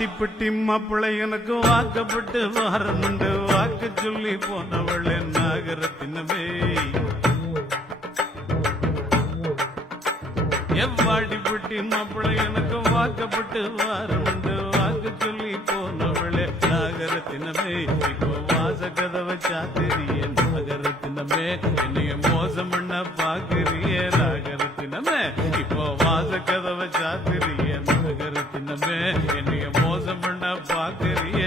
வாடிப்பட்டி மாப்பிள்ளை எனக்கு வாக்கப்பட்டு வாரமுண்டு வாக்கு சொல்லி போனவள் நாகரத்தினமே எவ்வாடிப்பட்டி மாப்பிள்ளை எனக்கு வாக்கப்பட்டு வாரமுண்டு வாக்கு சொல்லி போனவளே நாகரத்தினமே இப்போ வாச கதவை சாத்திரிய நாகரத்தினமே என்னைய மோசம் பண்ண பாக்குறிய நாகரத்தினமே இப்போ வாச கதவை சாத்திரிய நாகரத்தினமே என்னைய மோசம் பண்ண பாக்குறிய